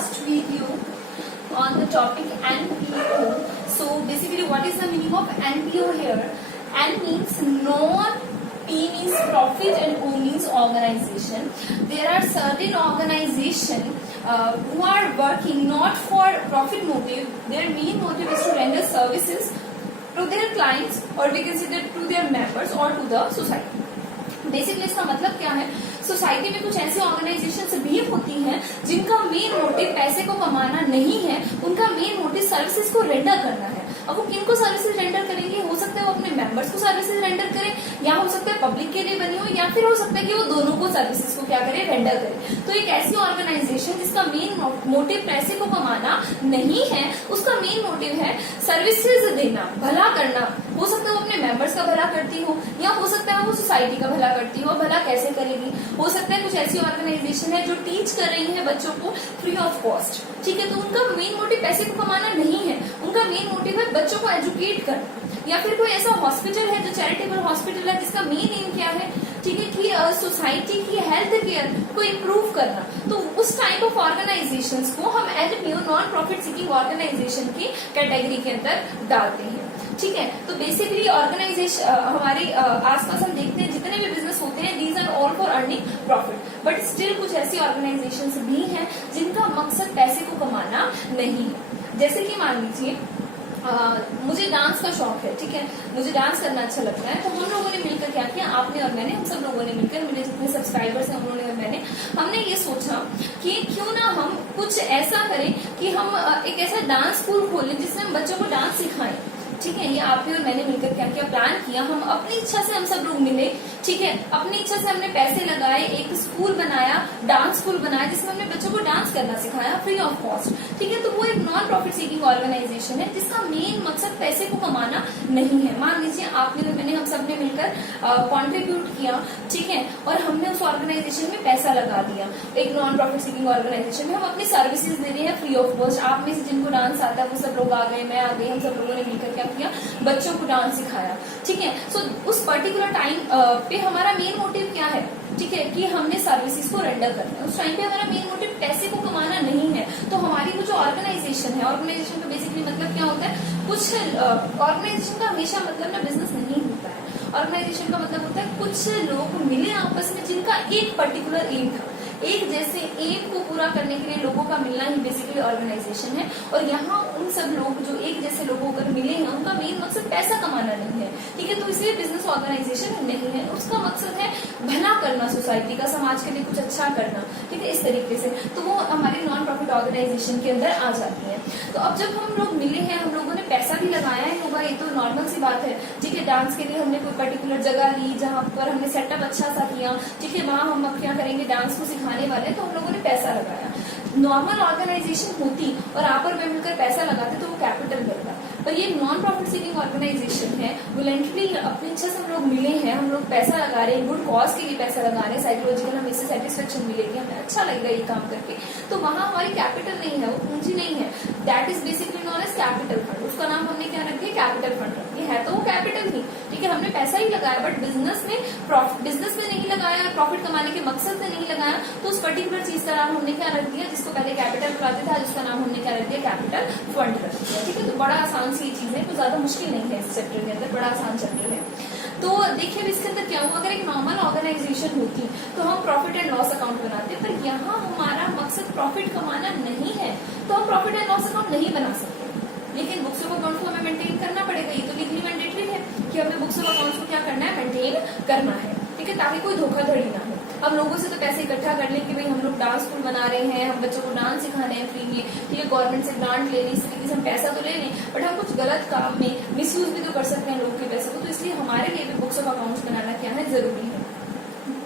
last video on the topic NPO. So basically, what is the meaning of NPO here? N means non, P means profit, and O means organization. There are certain organizations who are working not for profit motive. Their main motive is to render services to their clients, or we can say that to their members or to the society. Basically इसका मतलब क्या है, society में कुछ ऐसी organisations भी होती हैं जिनका मेन मोटिव पैसे को कमाना नहीं है, उनका मेन मोटिव सर्विसेज को रेंडर करना है। अब वो किनको सर्विसेज रेंडर करेंगे, हो सकता है वो अपने मेंबर्स को सर्विसेज रेंडर करें, या हो सकता है पब्लिक के लिए बनी हो, या फिर हो सकता है कि वो दोनों को सर्विसेज को क्या करे, रेंडर करे। तो एक ऐसी ऑर्गेनाइजेशन जिसका मेन मोटिव पैसे को कमाना नहीं है, उसका मेन मोटिव है सर्विसेज देना, भला करना। हो सकता है वो अपने मेंबर्स का भला करती हो, या हो सकता है वो सोसाइटी का भला करती हो। भला कैसे करेगी? हो सकता है कुछ ऐसी ऑर्गेनाइजेशन है जो टीच कर रही है बच्चों को फ्री ऑफ कॉस्ट, ठीक है, तो उनका मेन मोटिव पैसे को कमाना नहीं है, उनका मेन मोटिव है बच्चों को एजुकेट करना। या फिर कोई ऐसा हॉस्पिटल है जो चैरिटेबल हॉस्पिटल है जिसका मेन एम क्या है, ठीक है, कि सोसाइटी की हेल्थ केयर को इम्प्रूव करना। तो उस टाइप ऑफ ऑर्गेनाइजेशंस को हम NPO, non profit seeking organisation की कैटेगरी के अंदर डालते हैं, ठीक है। तो बेसिकली ऑर्गेनाइजेशन हमारे आसपास हम देखते हैं जितने भी बिजनेस होते हैं, these are all for earning profit, but still कुछ ऐसी ऑर्गेनाइजेशंस भी हैं जिनका मकसद पैसे को कमाना नहीं है। जैसे कि मान लीजिए मुझे डांस का शौक है, ठीक है, मुझे डांस करना अच्छा लगता है, तो हम लोगों ने मिलकर क्या किया, आपने और मैंने, हम सब लोगों ने मिलकर, मेरे जितने सब्सक्राइबर्स हैं उन्होंने और मैंने, हमने ये सोचा कि क्यों ना हम कुछ ऐसा करें कि हम एक ऐसा डांस स्कूल खोलें जिसमें हम बच्चों को डांस सिखाएं, ठीक है। ये आपने और मैंने मिलकर क्या किया, प्लान किया, हम अपनी इच्छा से हम सब लोग मिले, ठीक है, अपनी इच्छा से हमने पैसे लगाए, एक स्कूल बनाया, डांस स्कूल बनाया जिसमें हमने बच्चों को डांस करना सिखाया फ्री ऑफ कॉस्ट, ठीक है। तो वो एक नॉन प्रॉफिट सीकिंग ऑर्गेनाइजेशन है जिसका मेन मकसद पैसे को कमाना नहीं है। मान लीजिए आपने और मैंने, हम सब ने मिलकर कॉन्ट्रीब्यूट किया, ठीक है, और हमने उस ऑर्गेनाइजेशन में पैसा लगा दिया। एक नॉन प्रॉफिट सीकिंग ऑर्गेनाइजेशन में हम अपनी सर्विसेज दे रहे हैं फ्री ऑफ कॉस्ट। आप में से जिनको डांस आता है वो सब लोग आ गए, मैं आ गई, हम सब लोगों ने मिलकर क्या किया, बच्चों को डांस सिखाया, ठीक है। सो उस पर्टिकुलर टाइम पे हमारा मेन मोटिव क्या है, ठीक है, कि हमने सर्विसेज को रेंडर करना है। उस टाइम पे हमारा मेन मोटिव पैसे को कमाना नहीं है। तो हमारी वो जो ऑर्गेनाइजेशन है, ऑर्गेनाइजेशन का बेसिकली मतलब क्या होता है, कुछ ऑर्गेनाइजेशन का हमेशा मतलब ना बिजनेस नहीं होता है। ऑर्गेनाइजेशन का मतलब होता है कुछ लोग मिले आपस में जिनका एक पर्टिकुलर एम था, एक जैसे एम को पूरा करने के लिए लोगों का मिलना ही बेसिकली ऑर्गेनाइजेशन है। और यहाँ उन सब लोग जो एक जैसे लोगों को मिले हैं उनका मेन मकसद पैसा कमाना नहीं है, ठीक है। तो इसलिए बिजनेस ऑर्गेनाइजेशन नहीं है, उसका मकसद है भला करना, सोसाइटी का, समाज के लिए कुछ अच्छा करना, ठीक है, इस तरीके से। तो वो हमारे नॉन प्रॉफिट ऑर्गेनाइजेशन के अंदर आ जाती है। तो अब जब हम लोग मिले हैं, हम लोगों ने पैसा भी लगाया है, होगा, ये तो नॉर्मल सी बात है, ठीक है। डांस के लिए हमने कोई पर्टिकुलर जगह ली जहाँ पर हमने सेटअप अच्छा सा किया, ठीक है, वहां हम अब क्या करेंगे, डांस को सिखाने वाले, तो हम लोगों ने पैसा लगाया। नॉर्मल ऑर्गेनाइजेशन होती और आप और मैं मिलकर पैसा लगाते तो वो कैपिटल मिलता, पर ये नॉन प्रॉफिट सीकिंग ऑर्गेनाइजेशन है, वॉलंटरी अपनी इच्छा से हम लोग मिले हैं, हम लोग पैसा लगा रहे हैं, गुड कॉज के लिए पैसा लगा रहे हैं, साइकोलॉजिकल हमें इससे सेटिस्फेक्शन मिलेगी, हमें अच्छा लगेगा ये काम करके, तो वहां हमारी कैपिटल नहीं है, वो पूंजी नहीं है, that is basically known as capital fund. उसका नाम हमने क्या रख दिया, कैपिटल फंड रख दिया है। तो वो कैपिटल ही, ठीक है, हमने पैसा ही लगाया, बट बिजनेस में नहीं लगाया, प्रॉफिट कमाने के मकसद से नहीं लगाया। तो उस पर्टिकुलर चीज का नाम हमने क्या रख दिया, जिसको पहले कैपिटल बुलाते थे, जिसका नाम हमने क्या रख दिया, कैपिटल फंड रख दिया, ठीक है। तो बड़ा आसान सी चीज है, कुछ ज्यादा मुश्किल नहीं है इस चैप्टर के अंदर, बड़ा आसान चैप्टर है। तो देखिए इसके अंदर क्या हुआ, अगर एक नॉर्मल ऑर्गेनाइजेशन होती तो हम प्रॉफिट एंड लॉस अकाउंट बनाते, पर यहाँ हमारा मकसद प्रॉफिट कमाना नहीं है, तो हम प्रॉफिट एंड लॉस अकाउंट नहीं बना सकते। लेकिन बुक्स ऑफ अकाउंट को हमें मेंटेन करना पड़ेगा, ये तो लीगली मैंडेटरी है कि हमें बुक्स ऑफ अकाउंट को क्या करना है, मेंटेन करना है, ठीक है, ताकि कोई धोखाधड़ी ना हो। अब लोगों से तो पैसे इकट्ठा कर लें कि भाई हम लोग डांस स्कूल बना रहे हैं, हम बच्चों को डांस सिखाने हैं फ्री में, ठीक है, गवर्नमेंट से ग्रांट ले लें, इस तरीके से हम पैसा तो ले लें, बट हम कुछ गलत काम में मिसयूज भी तो कर सकते हैं लोगों के पैसे को। तो इसलिए हमारे लिए भी बुक्स ऑफ अकाउंट्स बनाना क्या है, जरूरी है।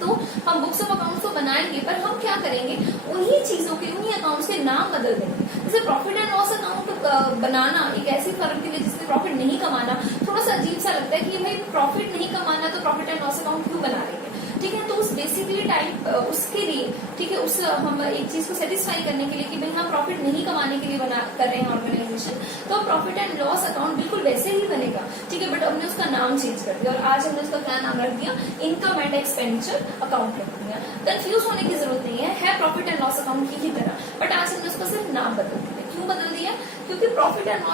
तो हम बुक्स ऑफ अकाउंट्स को बनाएंगे, पर हम क्या करेंगे, उन्हीं चीजों के, उन्हीं अकाउंट्स के नाम बदल देंगे। जैसे प्रॉफिट एंड लॉस अकाउंट बनाना एक ऐसी फर्म के लिए जिसमें प्रॉफिट नहीं कमाना थोड़ा सा अजीब सा लगता है कि भाई प्रॉफिट नहीं कमाना तो प्रॉफिट एंड लॉस अकाउंट क्यों बना रही है, ठीक है। तो उस बेसिकली टाइप उसके लिए, ठीक है, उस हम एक चीज को सेटिस्फाई करने के लिए कि भाई हम प्रॉफिट नहीं कमाने के लिए बना कर रहे हैं ऑर्गेनाइजेशन, तो प्रॉफिट एंड लॉस अकाउंट बिल्कुल वैसे ही बनेगा, ठीक है, बट हमने उसका नाम चेंज कर दिया और आज हमने उसका क्या नाम रख दिया, इनकम एंड एक्सपेंडिचर अकाउंट रख दिया। कंफ्यूज होने की जरूरत नहीं है प्रॉफिट एंड लॉस अकाउंट की ही तरह, बट आज हमने उसका सिर्फ नाम बदल दिया। क्यों बदल दिया? क्योंकि प्रॉफिट एंड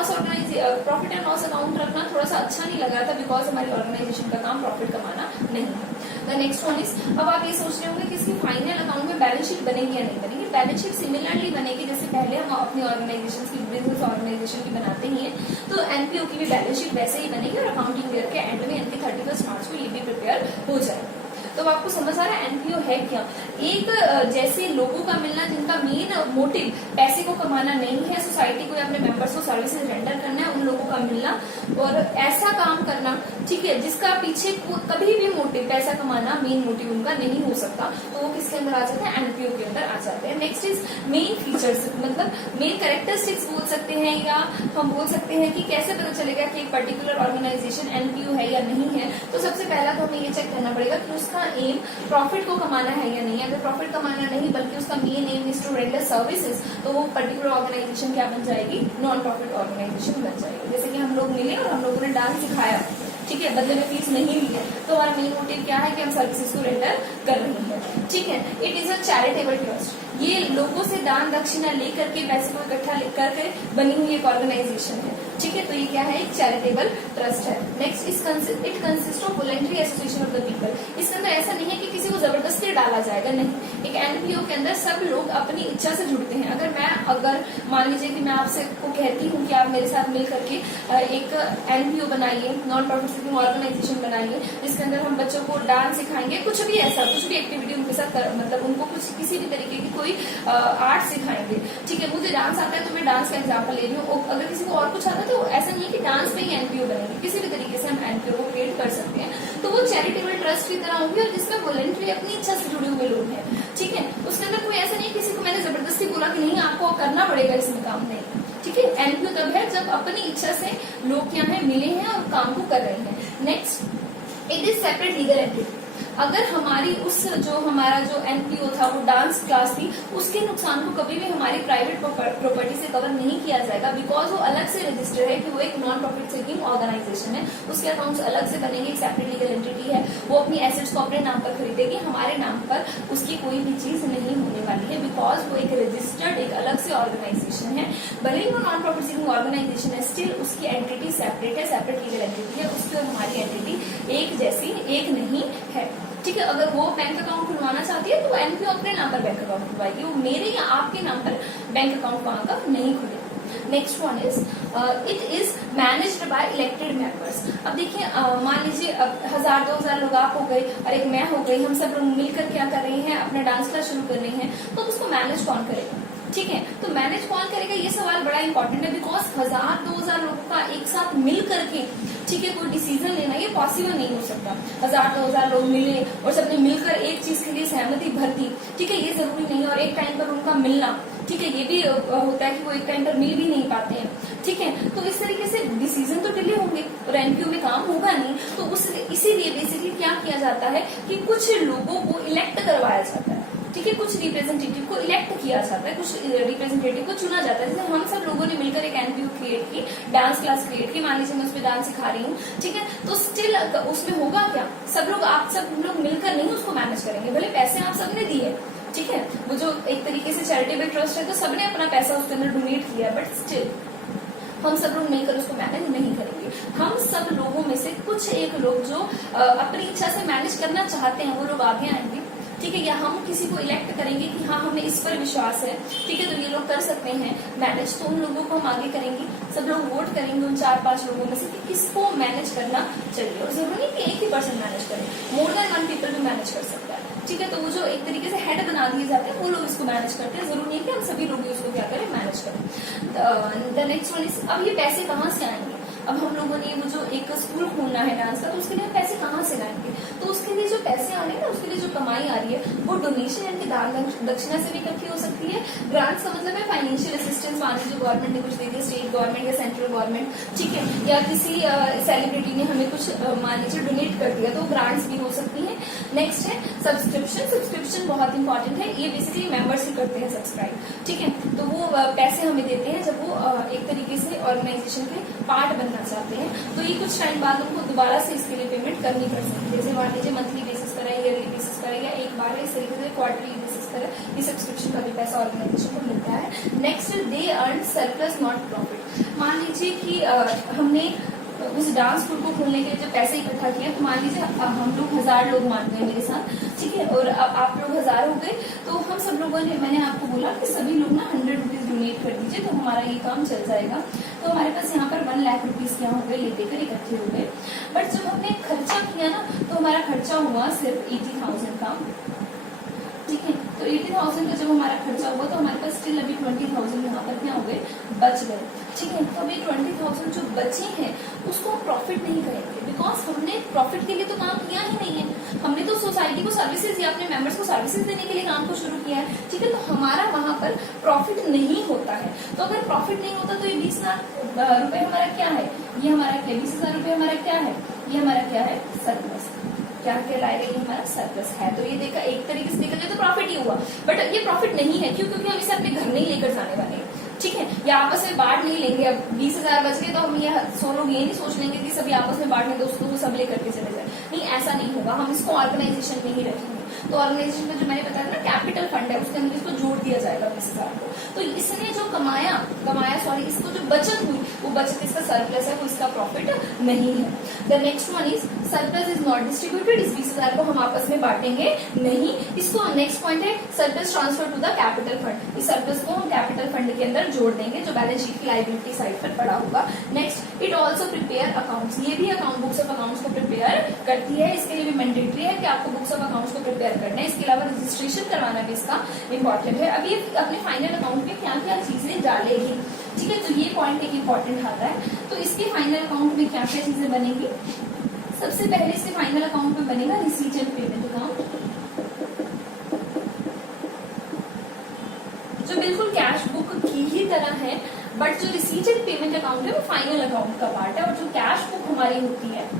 लॉस अकाउंट रखना थोड़ा सा अच्छा नहीं लग रहा था, बिकॉज हमारी ऑर्गेनाइजेशन का काम प्रॉफिट कमाना नहीं है। द नेक्स्ट वन इज, अब आप ये सोच रहे होंगे कि इसकी फाइनल अकाउंट में बैलेंस शीट बनेगी या नहीं बनेगी। बैलेंस शीट सिमिलरली बनेगी जैसे पहले हम अपनी ऑर्गेनाइजेशन की, बिजनेस ऑर्गेनाइजेशन की बनाते ही हैं, तो एनपीओ की भी बैलेंस शीट वैसे ही बनेगी और अकाउंटिंग ईयर के एंड में यानी 31 मार्च को ये भी प्रिपेयर हो जाएगा। तो आपको समझ आ रहा है एनपीओ है क्या? एक जैसे लोगों का मिलना जिनका मेन मोटिव पैसे को कमाना नहीं है, सोसाइटी को या अपने मेंबर्स को सर्विसेज रेंडर करना है, उन लोगों का मिलना और ऐसा काम करना, ठीक है, जिसका पीछे कभी भी मोटिव पैसा कमाना मेन मोटिव उनका नहीं हो सकता, तो वो किसके अंदर आ जाते हैं? एनपीओ के अंदर आ जाते हैं। नेक्स्ट इज मेन फीचर्स, मतलब मेन कैरेक्टरिस्टिक्स बोल सकते हैं, या हम बोल सकते हैं कि कैसे पता चलेगा कि एक पर्टिकुलर ऑर्गेनाइजेशन एनपीओ है या नहीं है। तो सबसे पहला तो हमें ये चेक करना पड़ेगा कि उसका एम प्रॉफिट को कमाना है या नहीं। अगर प्रॉफिट कमाना नहीं बल्कि उसका main aim is to render services, तो वो पर्टिकुलर ऑर्गेनाइजेशन क्या बन जाएगी? नॉन प्रॉफिट ऑर्गेनाइजेशन बन जाएगी। जैसे कि हम लोग मिले और हम लोगों ने डांस सिखाया, ठीक है, बदले में फीस नहीं ली है, तो हमारा मेन मोटिव क्या है कि हम सर्विसेज को रेंडर कर रहे हैं, ठीक है। It is a charitable trust, ये लोगों से दान दक्षिणा लेकर के पैसे को इकट्ठा करके बनी हुई एक ऑर्गेनाइजेशन है, ठीक है, तो ये क्या है? एक चैरिटेबल ट्रस्ट है। Next it consist of voluntary association of the people, इसके अंदर ऐसा नहीं है कि किसी को जबरदस्ती डाला जाएगा, नहीं। एक एनपीओ के अंदर सब लोग अपनी इच्छा से जुड़ते हैं। अगर मान लीजिए कि मैं आपसे को कहती हूँ कि आप मेरे साथ मिल करके एक एनपीओ बनाइए, नॉन प्रॉफिट सेक्टर ऑर्गेनाइजेशन बनाइए, जिसके अंदर हम बच्चों को डांस सिखाएंगे, कुछ भी एक्टिविटी उनके साथ मतलब उनको कुछ किसी भी तरीके की कोई आर्ट सिखाएंगे, ठीक है। मुझे डांस आता है तो मैं डांस का एग्जाम्पल ले रही हूँ, अगर किसी को और कुछ आता है तो ऐसा नहीं है कि डांस में ही एनपीओ बनेंगे, किसी भी तरीके से हम एनपीओ को क्रिएट कर सकते हैं। तो वो चैरिटेबल ट्रस्ट की तरह होगी और जिसमें वॉलंटरी अपनी इच्छा से जुड़े हुए लोग हैं, ठीक है। उसके अंदर कोई ऐसा नहीं किसी को मैंने जबरदस्ती बोला कि नहीं आपको करना पड़ेगा इसमें काम, नहीं, ठीक है। एनपीओ तब है जब अपनी इच्छा से लोग क्या है मिले हैं और काम को कर रहे हैं। Next, it is separate legal entity. अगर हमारी हमारा जो एनपीओ था वो डांस क्लास थी, उसके नुकसान को कभी भी हमारी प्राइवेट प्रॉपर्टी से कवर नहीं किया जाएगा, बिकॉज वो अलग से रजिस्टर है कि वो एक नॉन प्रॉफिट सेकिंग ऑर्गेनाइजेशन है, उसके अकाउंट्स अलग से बनेंगे, एक सेपरेट लीगल एंटिटी है, वो अपनी एसेट्स को अपने नाम पर खरीदेगी, हमारे नाम पर उसकी कोई भी चीज नहीं होने वाली है, बिकॉज वो एक रजिस्टर्ड एक अलग से ऑर्गेनाइजेशन है। भले ही वो नॉन प्रॉफिट सेकिंग ऑर्गेनाइजेशन है, स्टिल उसकी एंटिटी सेपरेट है, सेपरेट लीगल एंटिटी है, उसकी और हमारी एंटिटी एक जैसी एक नहीं है, ठीक है। अगर वो बैंक अकाउंट खुलवाना चाहती है तो एनपीओ अपने नाम पर बैंक अकाउंट खुलवाएगी, वो मेरे या आपके नाम पर बैंक अकाउंट वहां का नहीं खुलेगा। Next one is it is managed by elected members. अब देखिए मान लीजिए 1000-2000 लोग आप हो गए और एक मैं हो गई, हम सब लोग मिलकर क्या कर रहे हैं, अपना डांस क्लास शुरू कर रहे हैं, तो उसको मैनेज कौन करेगा, ठीक है। तो मैनेज कौन करेगा, ये सवाल बड़ा इंपॉर्टेंट है, बिकॉज 1000-2000 लोगों का एक साथ मिल करके, ठीक है, कोई डिसीजन लेना ये पॉसिबल नहीं हो सकता। 1000-2000 लोग मिले और सबने मिलकर एक चीज के लिए सहमति भर दी, ठीक है, ये जरूरी नहीं है। और एक टाइम पर उनका मिलना, ठीक है, ये भी होता है कि वो एक टाइम पर मिल भी नहीं पाते हैं, ठीक है। तो इस तरीके से डिसीजन तो डिले होंगे और एनपीओ में काम होगा नहीं, तो इसीलिए बेसिकली क्या किया जाता है कि कुछ लोगों को इलेक्ट करवाया जाता है, ठीक है, कुछ रिप्रेजेंटेटिव को इलेक्ट किया जाता है, कुछ रिप्रेजेंटेटिव को चुना जाता है। जैसे हम सब लोगों ने मिलकर एक एनपीओ क्रिएट की, डांस क्लास क्रिएट की, मान लीजिए मैं उस पर डांस सिखा रही हूँ, ठीक है, तो स्टिल उसमें होगा क्या, आप सब लोग मिलकर नहीं उसको मैनेज करेंगे, भले पैसे आप सबने दिए, ठीक है, वो जो एक तरीके से चैरिटेबल ट्रस्ट है तो सबने अपना पैसा उसके अंदर डोनेट किया, बट स्टिल हम सब लोग मिलकर उसको मैनेज नहीं करेंगे। हम सब लोगों में से कुछ एक लोग जो अपनी इच्छा से मैनेज करना चाहते हैं वो लोग आगे आएंगे, ठीक है, या हम किसी को इलेक्ट करेंगे कि हाँ हमें इस पर विश्वास है, ठीक है, तो ये लोग कर सकते हैं मैनेज, तो उन लोगों को हम आगे करेंगे। सब लोग वोट करेंगे उन 4-5 लोगों में से कि किसको मैनेज करना चाहिए, और जरूरी नहीं कि एक ही पर्सन मैनेज करे, मोर देन 1 पीपल भी मैनेज कर सकता है, ठीक है। तो वो जो एक तरीके से हेड बना दिए जाते हैं वो लोग इसको मैनेज करते हैं, जरूरी नहीं कि हम सभी लोग इसको क्या करें, मैनेज करें। द नेक्स्ट वन इज, अब ये पैसे कहाँ से आएंगे। अब हम लोगों ने वो जो एक स्कूल खोलना है डांस का, तो उसके लिए हम पैसे कहाँ से लाएंगे? तो उसके लिए जो पैसे आ रहे हैं ना, उसके लिए जो कमाई आ रही है वो डोनेशन यानी कि दान दक्षिणा से भी इकट्ठी हो सकती है। ग्रांट्स का मतलब है फाइनेंशियल असिस्टेंस, मान लीजिए गवर्नमेंट ने कुछ दे दिया, स्टेट गवर्नमेंट या सेंट्रल गवर्नमेंट, ठीक है, या किसी सेलिब्रिटी ने हमें कुछ मान लीजिए डोनेट कर दिया, तो ग्रांट्स भी हो सकती है। नेक्स्ट है सब्सक्रिप्शन। सब्सक्रिप्शन बहुत इंपॉर्टेंट है, ये बेसिकली मेंबर्स ही करते हैं सब्सक्राइब, ठीक है, तो वो पैसे हमें देते हैं जब वो एक तरीके से ऑर्गेनाइजेशन के पार्ट बनना चाहते हैं। तो ये कुछ टाइम बाद उनको दोबारा से इसके लिए पेमेंट करनी पड़ सकती है, जैसे मान लीजिए मंथली बेसिस पर है, ईयरली बेसिस पर है, या एक बार इस तरीके से क्वार्टरली बेसिस पर है, ये सब्सक्रिप्शन का भी पैसा ऑर्गेनाइजेशन को मिलता है। Next, they earn surplus not profit. मान लीजिए कि हमने उस डांस स्कूल को खोलने के लिए जब पैसे इकट्ठा किया, तो मान लीजिए हम लोग 1000 लोग मानते हैं मेरे साथ, ठीक है, और अब आप लोग 1000 हो गए, तो हम सब लोगों ने, मैंने आपको बोला कि सभी लोग ना 100 रुपीज डोनेट कर दीजिए, तो हमारा ये काम चल जाएगा। तो हमारे पास यहाँ पर 1 लाख रुपीज क्या हो गए, ले देकर इकट्ठे हो गए। बट जब हमने खर्चा किया ना, तो हमारा खर्चा हुआ सिर्फ 80,000 का, ठीक है, तो 80,000 का जब हमारा खर्चा हुआ, तो हमारे पास स्टिल अभी 20,000 यहाँ पर क्या हो गए, बच गए, ठीक है। तो अभी 20,000 जो बचे हैं उसको हम प्रॉफिट नहीं करेंगे, बिकॉज हमने प्रॉफिट के लिए तो काम किया ही नहीं है, हमने तो सोसाइटी को सर्विसेज या अपने मेंबर्स को सर्विसेज देने के लिए काम को शुरू किया है, ठीक है, तो हमारा वहां पर प्रॉफिट नहीं होता है। तो अगर प्रॉफिट नहीं होता, तो ये 20 लाख रुपए हमारा क्या है, ये हमारा क्या, 20,000 रुपए हमारा क्या है, ये हमारा क्या है, सरप्लस। क्या कहलाएगा, ये हमारा सरप्लस है। तो ये देखा, एक तरीके से देखा जाए तो प्रॉफिट ही हुआ, बट ये प्रॉफिट नहीं है, क्यों? क्योंकि हम इसे अपने घर नहीं लेकर जाने वाले हैं, ठीक है, या आपस में बांट नहीं लेंगे। अब 20,000 बच गए, तो हम ये 100 लोग ये नहीं सोच लेंगे कि सभी आपस में बांटने, दोस्तों को सब लेकर के चले जाए, नहीं, ऐसा नहीं होगा। हम इसको ऑर्गेनाइजेशन में ही रखेंगे। तो ऑर्गेनाइजेशन में जो मैंने बताया ना कैपिटल फंड है, उसके अंदर इसको जोड़ दिया जाएगा 20,000 को। तो इसने जो कमाया सॉरी, इसको जो बचत हुई, वो बचत इसका सरप्लस है, वो इसका प्रॉफिट नहीं है। The next one is surplus is not distributed. इस 20,000 को हम आपस में बांटेंगे नहीं। इसको नेक्स्ट पॉइंट है surplus transfer to the capital fund. इस सरप्लस को हम कैपिटल फंड के अंदर जोड़ देंगे, जो बैलेंस शीट की लायबिलिटी साइड पर पड़ा होगा। Next, it also prepare accounts. ये भी अकाउंट बुक्स ऑफ अकाउंट्स को प्रिपेयर करती है। इसके लिए भी मैंडेटरी है कि आपको बुक्स ऑफ अकाउंट्स को प्रिपेयर करना है। इसके अलावा रजिस्ट्रेशन करवाना भी इसका इंपॉर्टेंट है। अब ये अपने फाइनल अकाउंट में क्या क्या चीजें डालेगी, ठीक है, तो ये पॉइंट एक इंपॉर्टेंट आता है। तो इसके फाइनल अकाउंट में क्या क्या चीजें बनेगी? सबसे पहले इसके फाइनल अकाउंट में बनेगा रिसीट एंड पेमेंट अकाउंट, जो बिल्कुल कैश बुक की ही तरह है, बट जो रिसीट एंड पेमेंट अकाउंट है वो फाइनल अकाउंट का पार्ट है, और जो कैश बुक हमारी होती है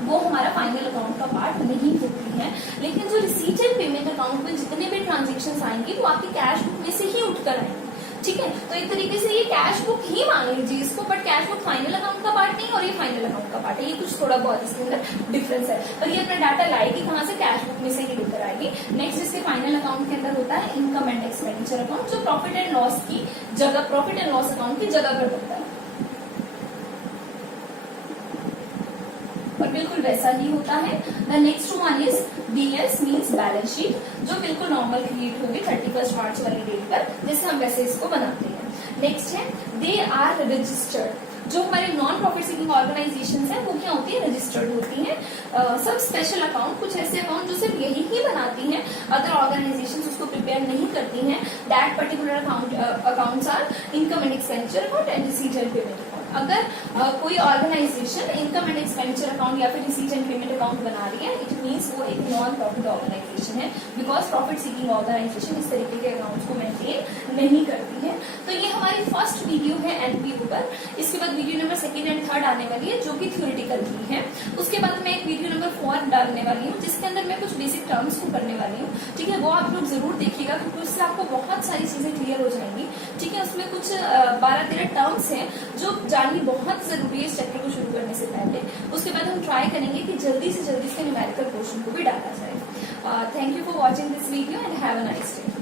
वो हमारा फाइनल अकाउंट का पार्ट नहीं होती है। लेकिन जो रिसीट एंड पेमेंट अकाउंट में जितने भी ट्रांजेक्शन आएंगे वो आपकी कैश बुक में से ही उठकर आएंगे, ठीक है। तो एक तरीके से ये कैश बुक ही मान लीजिए इसको, but cash book final account का पार्ट नहीं और ये फाइनल अकाउंट का पार्ट है। ये कुछ थोड़ा बहुत इसके अंदर डिफरेंस है, पर ये अपना डाटा लाएगी कहाँ से, कैश बुक में से ही लेकर आएगी। नेक्स्ट, इसके फाइनल अकाउंट के अंदर होता है इनकम एंड एक्सपेंडिचर अकाउंट, जो प्रॉफिट एंड लॉस की जगह, प्रॉफिट एंड लॉस अकाउंट की जगह पर बनता है, और बिल्कुल वैसा ही होता है। The next one is BS means balance sheet, जो बिल्कुल नॉर्मल क्रिएट होगी 31 मार्च वाली डेट पर, जैसे हम वैसे इसको बनाते हैं। नेक्स्ट है दे आर रजिस्टर्ड। जो हमारे नॉन प्रॉफिट सीकिंग ऑर्गेनाइजेशन है वो क्या होती है, रजिस्टर्ड होती हैं। सब स्पेशल अकाउंट, कुछ ऐसे अकाउंट जो सिर्फ यही ही बनाती हैं, अदर ऑर्गेनाइजेशन उसको प्रिपेयर नहीं करती हैं। That particular accounts are income and expenditure account and receipt and payment account. अगर कोई organisation income and expenditure account या फिर रिसीट एंड पेमेंट अकाउंट बना रही है, इट मीन्स वो एक नॉन प्रॉफिट ऑर्गेनाइजेशन है, बिकॉज प्रॉफिट सीकिंग ऑर्गेनाइजेशन इस तरीके के अकाउंट्स को मेंटेन नहीं करती है। तो ये हमारी फर्स्ट वीडियो है एनपीओ पर। इसके बाद वीडियो नंबर 2 एंड 3 आने वाली है, जो कि थ्योरेटिकल की है। उसके बाद मैं एक वीडियो नंबर 4 डालने वाली हूँ, जिसके अंदर मैं कुछ बेसिक टर्म्स को करने वाली हूँ, ठीक है। वो आप लोग जरूर देखिएगा, क्योंकि उससे आपको बहुत सारी चीजें क्लियर हो जाएंगी, ठीक है। उसमें कुछ 12-13 टर्म्स हैं जो जाननी बहुत जरूरी है इस चैप्टर को शुरू करने से पहले। उसके बाद हम ट्राई करेंगे कि जल्दी से जल्दी इसके न्यूमेरिकल पोर्शन को भी डाला जाए। Thank you for watching this video and have a nice day.